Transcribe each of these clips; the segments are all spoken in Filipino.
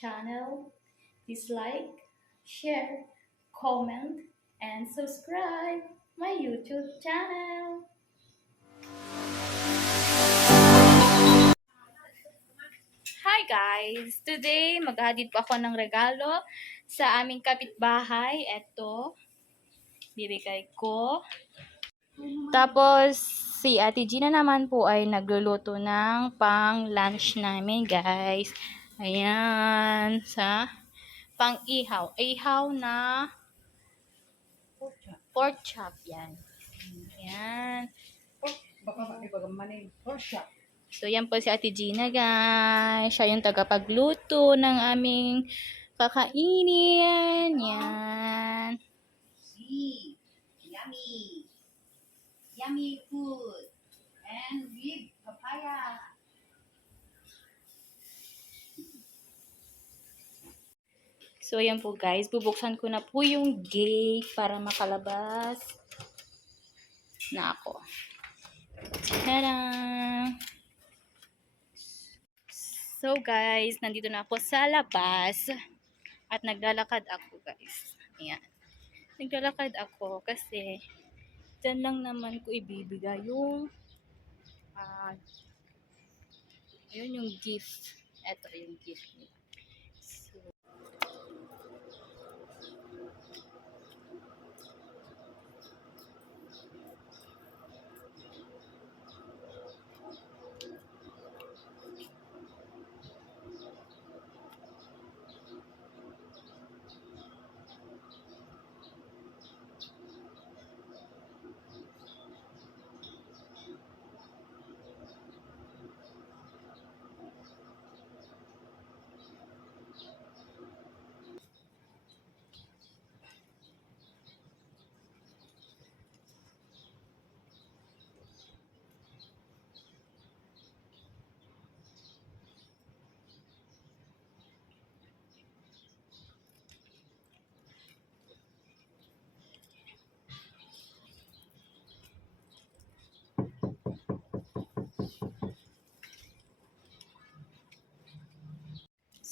channel, please like, share, comment, and subscribe my YouTube channel. Hi guys! Today, maghahatid po ako ng regalo sa aming kapitbahay. Ito, bibigay ko. Tapos, si Ate Gina naman po ay nagluluto ng pang-lunch namin, guys. Ayan, sa pang-ihaw. Ihaw na pork chop, yan. Ayan. So, yan po si Ate Gina, guys. Siya yung tagapagluto ng aming kakainin. Yan. Yummy. Yummy food. And with papaya. So, ayan po guys. Bubuksan ko na po yung gate para makalabas na ako. Tada! So guys, nandito na ako sa labas at naglalakad ako guys. Ayan. Naglalakad ako kasi dyan lang naman ko ibibigay yung yun yung gift. Ito yung gift nila.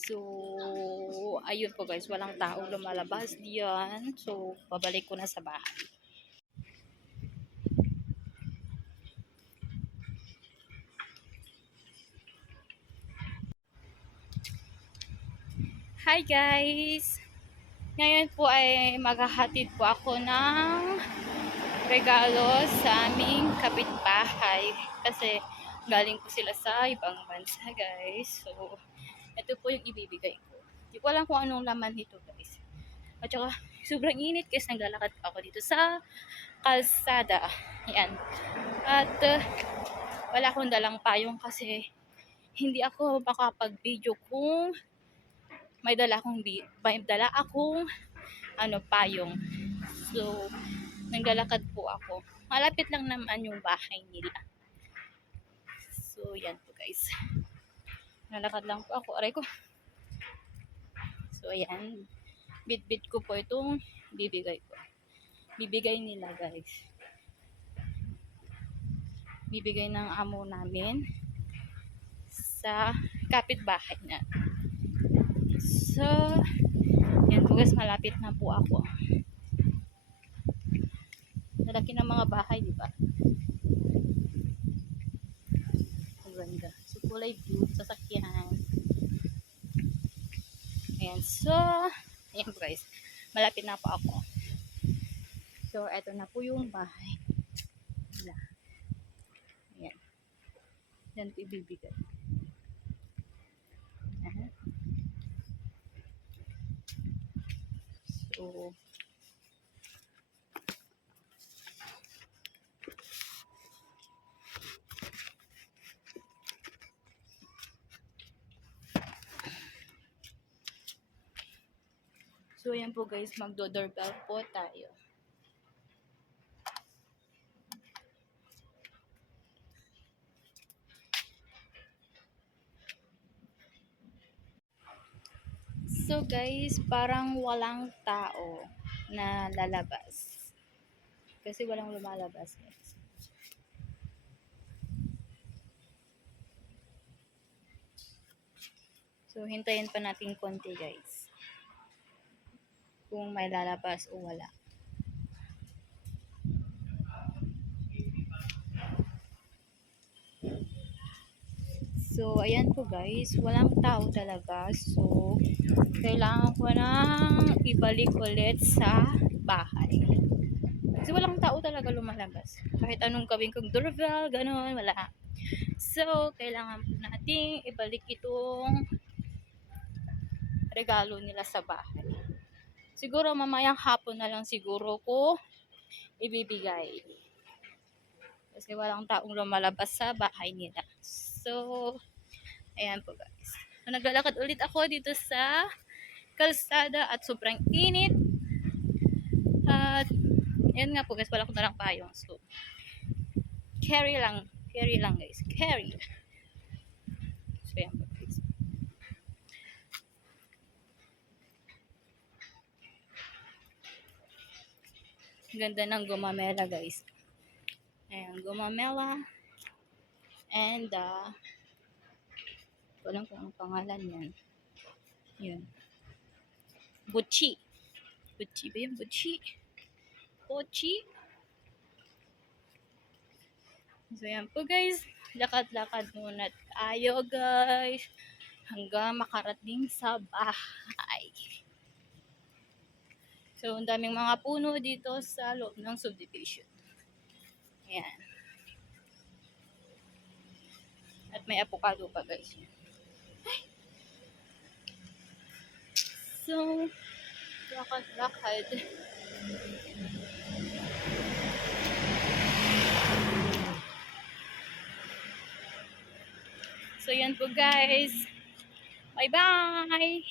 So, ayun po guys, walang tao lumalabas diyan. So, babalik ko na sa bahay. Hi guys! Ngayon po ay maghahatid po ako ng regalo sa aming kapitbahay. Kasi galing po sila sa ibang bansa guys. So, ito po yung ibibigay ko. Hindi ko alam kung anong laman nito guys. At saka, sobrang init kasi naglalakad pa ako dito sa kalsada. Yan. At wala akong dalang payong kasi hindi ako makapag-video kung may dala akong payong. So, naglalakad po ako. Malapit lang naman yung bahay nila. So, yan po guys. Nalakad lang po ako. Aray ko. So, ayan. Bit-bit ko po itong bibigay ko. Bibigay nila guys. Bibigay ng amo namin sa kapitbahay na. So, yan po guys, malapit na po ako. Lalaki ng mga bahay, di ba? Ang ganda. So, kulay blue, sasakyan. Ayan. So, ayan po guys. Malapit na po ako. So, eto na po yung bahay. Ayan. Yan po ibibigay. Ayan. So, ayan po guys, magdo-doorbell po tayo. So guys, parang walang tao na lalabas. Kasi walang lumalabas guys. So So, hintayin pa natin konti guys. Kung may lalabas o wala. So, ayan po guys. Walang tao talaga. So, kailangan ko nang ibalik ulit sa bahay. Kasi walang tao talaga lumalabas. Kahit anong gawin kong doorbell, ganun, wala. So, kailangan po nating ibalik itong regalo nila sa bahay. Siguro mamayang hapon na lang siguro ko ibibigay. Kasi walang taong lumalabas sa bahay nila. So, ayan po guys. So, naglalakad ulit ako dito sa kalsada at sobrang init. At, ayan nga po guys, wala ko na lang payong. So, carry lang guys. Carry. So, ayan po guys. Ganda ng gumamela guys. Ayan, gumamela. And, walang kung anong pangalan yan. Yun. Buchi. Buchi ba yun? Buchi? Pochi? So, yan po guys. Lakad-lakad muna tayo guys. Hanggang makarating sa bahay. So, ang daming mga puno dito sa loob ng subdivision. Ayan. At may avocado pa guys. So, lakad-lakad. So, yan po guys. Bye-bye!